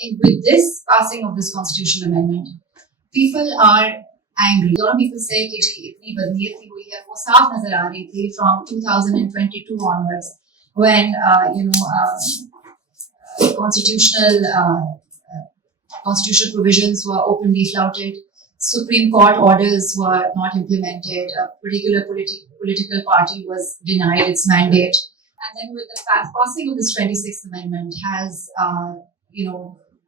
With this passing of this constitutional amendment, people are angry. A lot of people say कि जी इतनी बदनीयत हुई है, वो साफ नजर आ रही थी from 2022 onwards when constitutional provisions were openly flouted. Supreme Court orders were not implemented. A particular political party was denied its mandate. And then with the passing of this 26th Amendment has,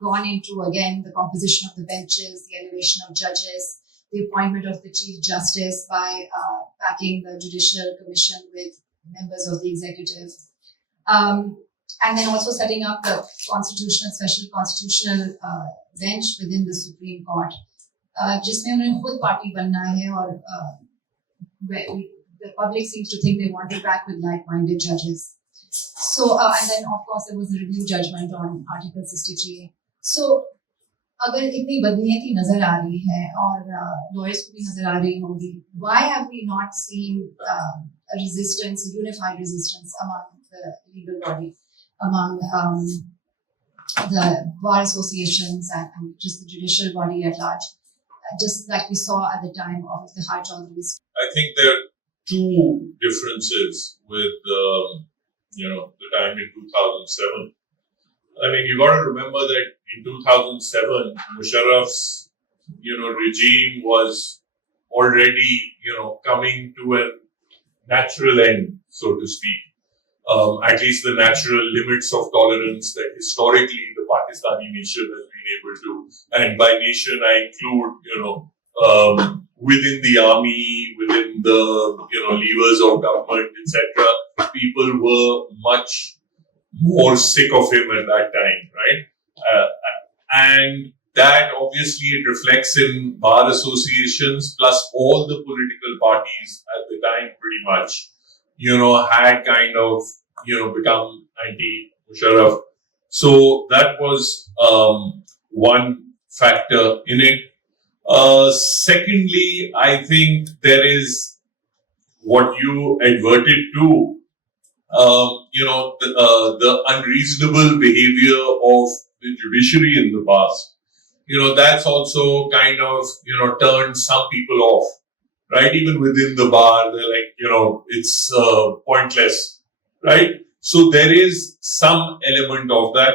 gone into, again, the composition of the benches, the elevation of judges, the appointment of the Chief Justice by backing the Judicial Commission with members of the executive. And then also setting up the special constitutional bench within the Supreme Court, जिसमें उन्हें खुद party बनना है और the public seems to think they want it back with like-minded judges. So, and then of course there was a review judgment on Article 63. So, अगर इतनी बदनीयती नजर आ रही है और lawyers को भी नजर आ रही होंगी, why have we not seen a unified resistance among the legal body, among the bar associations and just the judicial body at large, just like we saw at the time of the High Chaudhry's? I think there are two differences with the time in 2007. I mean, you got to remember that in 2007, Musharraf's regime was already coming to a natural end, so to speak. At least the natural limits of tolerance that historically the Pakistani nation has been able to, and by nation I include within the army, within the levers of government, etc. People were much more sick of him at that time, right? And that obviously it reflects in bar associations plus all the political parties at the time pretty much, had kind of, become anti-Musharraf. So that was one factor in it. Secondly, I think there is what you adverted to, the unreasonable behavior of the judiciary in the past. That's also kind of, turned some people off, right? Even within the bar, they're like, it's pointless, right? So there is some element of that.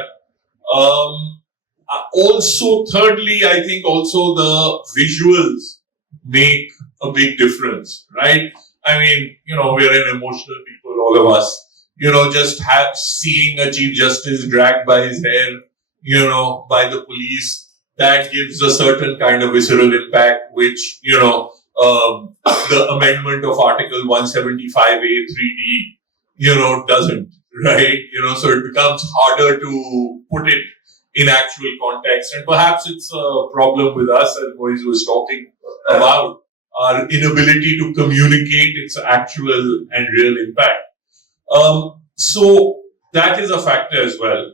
Also, thirdly, I think also the visuals make a big difference, right? I mean, we're an emotional people, all of us. Just seeing a Chief Justice dragged by his hair, by the police, that gives a certain kind of visceral impact, which, the amendment of Article 175A3D, doesn't, right? So it becomes harder to put it in actual context. And perhaps it's a problem with us, as Moise was talking about, our inability to communicate its actual and real impact. So that is a factor as well.